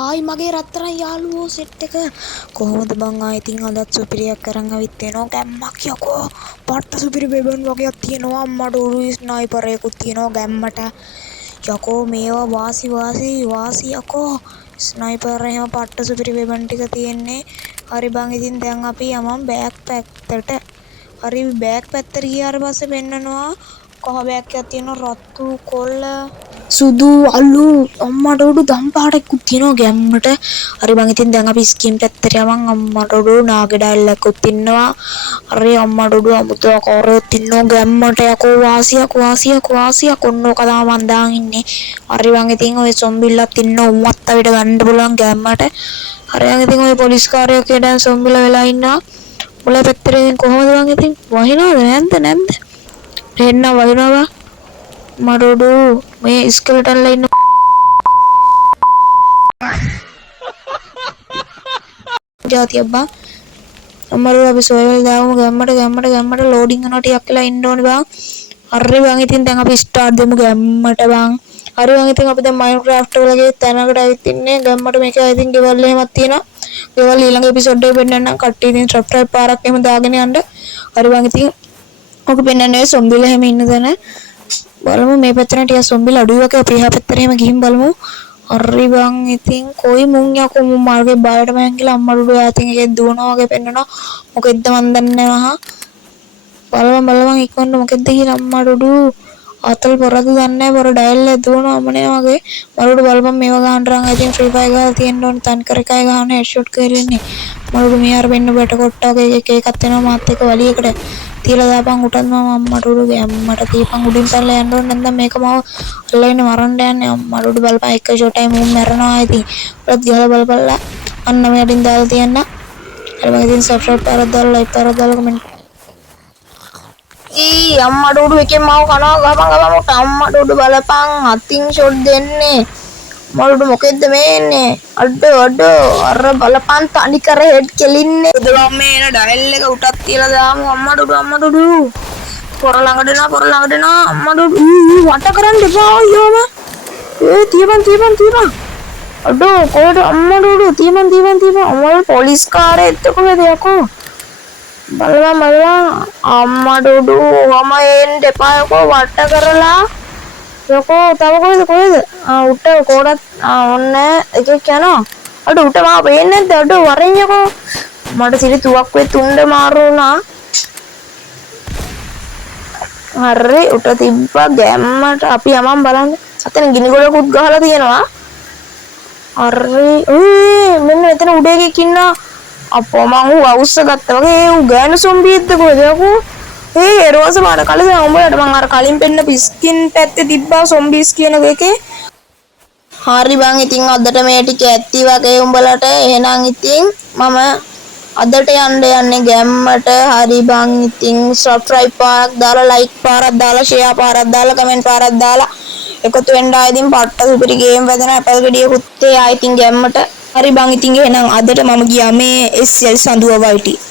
hi මගේ රත්තරන් යාළුවෝ සෙට් එක කොහොමද බං ඉතින් අදත් සුපිරියක් අරන් ආවිත් වෙනවා ගැම්මක් යකෝ පට්ට සුපිරි බෙබන් වගේක් තියෙනවා අම්මට උරුයි ස්නයිපර් එකකුත් තියෙනවා ගැම්මට යකෝ මේවා වාසි යකෝ ස්නයිපර් එහෙම පට්ට සුපිරි බෙබන් ටික තියෙන්නේ හරි බං ඉතින් දැන් අපි යමන් බෑග් පැත්තට හරි බෑග් පැත්තට ගියාට පස්සේ පෙන්නනවා කහ බෑග් එකක් තියෙනවා රතු කොල්ල සුදු අලු අම්මට උඩු දම් පාටකුත් තියෙනවා ගැම්මට හරි බං ඉතින් දැන් අපි ස්කීම් පැත්තට යමන් අම්මට උඩු නාගඩැල්ලකුත් ඉන්නවා හරි අම්මට උඩු අමුතු ආකාරයක් ඉන්නවා ගැම්මට යකෝ වාසියක් ඔන්නෝක තමයි මන් දාන් ඉන්නේ හරි බං ඉතින් ඔය සොම්බිල්ලත් ඉන්නවා උම්මත් අපිට ගන්න පුළුවන් ගැම්මට හරි බං ඉතින් ඔය පොලිස් කාර්යයක් කියන සොම්බිල වෙලා ඉන්නවා මුල පැත්තට ඉතින් කොහමද බං ඉතින් වහිනවද නැන්ද එන්න වහිනවා මඩොඩු මේ ස්කෙලටන්ලා ඉන්න ජාතියක් බං අම්මරු අපි සොයවල දාමු ගැම්මට ලෝඩින් කරනවා ටිකක් වෙලා ඉන්න ඕනේ බං හරි බං ඉතින් දැන් අපි ස්ටාර්ට් දෙමු ගැම්මට බං හරි බං ඉතින් අපි දැන් මයින්ක්‍රාෆ්ට් වලගේ තැනකට ඇවිත් ඉන්නේ ගැම්මට මේක ඉතින් ගෙවල් එහෙමක් තියෙනවා ගෙවල් ඊළඟ එපිසෝඩ් එකේ පෙන්නන්නම් කට්ටිය ඉතින් සබ්ස්ක්‍රයිබ් පාරක් එහෙම දාගෙන යන්න හරි බං ඉතින් ඔක පෙන්නන්නේ සොම්බිලා එහෙම ඉන්න තැන බලමු මේ පැත්තට ටික සොම්බිලා අඩුයි වගේ අපි එහා පැත්තට එහෙම ගිහින් බලමු හරි බං ඉතින් කොයි මුන් යකෝ මුන් මාර්ගේ බාලට මයන් කියලා අම්මට උඩ යාතින් එකේ දුවනවා වගේ පෙන්නනවා මොකෙද්ද මන් දන්නේ නැහැ බලමු ඉක්මනට මොකෙද්ද කියලා අම්මට උඩ අතල් පොරද දන්නේ නැහැ පොර ඩයල් එක දුවනවා අමනේ වගේ මරුඩ බලපන් මේවා ගහන්න රන් ඉතින් ෆ්‍රී ෆයර් ගහලා තියෙන්න ඕනේ තන් කර එකයි ගහන හෙඩ්ෂොට් කරන්නේ මරුඩ මෙයාර වෙන්න බට කොට්ටාක එකක් වෙනවා මාත් එක වලියකට තියලා දාපන් උටත් මම අම්මට උඩ ගැම්මට තියපන් උඩින් පැනලා යන්න ඕනේ නැත්නම් මේක මම අල්ලගෙන මරන්න යන්නේ අම්මට උඩ බලපන් එක ෂොටයි මුන් මැරනවා ඉතින් උඩත් ගහලා බලපල්ලා අන්න මෙයාටින් දාලා තියන්න හරි මම ඉතින් සබ්ස්ක්‍රයිබ් පාරක් දාලා ලයික් පාරක් දාලා කමෙන්ට් අම්මට උඩ එකෙන් මාව කනවා ගමන් උට අම්මට උඩ බලපන් අතින් ෂොට් දෙන්නේ මරුඩ මොකෙද්ද මේ එන්නේ අඩ අර බලපන් තනි කර හෙඩ් කෙලින්නේ උදලම් මේ එන ඩයල් එක උටත් තියලා දාමු අම්මට උඩ පොර ළඟට එනවා අම්මට උඩ වට කරන්න එපා අයියෝම තියපන් අඩ කොහෙද අම්මට උඩ තියපන් අම්මල පොලිස් කාරේ එතකොද යකෝ බලලා අම්මට උඩ මම එන්න එපා යකෝ වට කරලා යකෝ තව කොහෙද උට කොඩත් ඔන්න එකෙක් යනවා අඩ උට මාව පේන්නේ නැද්ද අඩ වරෙන් යකෝ මට සිරි තුවක් වෙ තුන්ඩ මාරු වුණා හරි උට තිබ්බා ගැම්මට අපි යමන් බලන්න අතන ගිනි ගොඩකුත් ගහලා තියෙනවා හරි මෙන්න එතන උඩ එකෙක් ඉන්නවා අපෝ මං ඌ අවුස්ස ගත්තා වගේ ඌ ගෑනු සොම්බියෙක්ද කොහෙද යකෝ රෝස පාට කලින් උඹලට මං අර කලින් පෙන්න පිස්කින් පැත්තේ තිබ්බා සොම්බිස් කියන එකේ හරි බං ඉතින් අදට මේ ටික ඇත්ති වගේ උඹලට එහෙනම් ඉතින් මම අදට යන්නේ ගැම්මට හරි බං ඉතින් සබ්ස්ක්‍රයිබ් පාරක් දාලා ලයික් පාරක් දාලා ෂෙයා පාරක් දාලා කමෙන්ට් පාරක් දාලා එකතු වෙන්න ආයිදින් පට්ට සුපිරි ගේම් වැදෙන අපල් ගෙඩියකුත් ඒ ආයිතින් ගැම්මට හරි බං ඉතින් එහෙනම් අදට මම ගියා මේ SL සඳුව වයිටි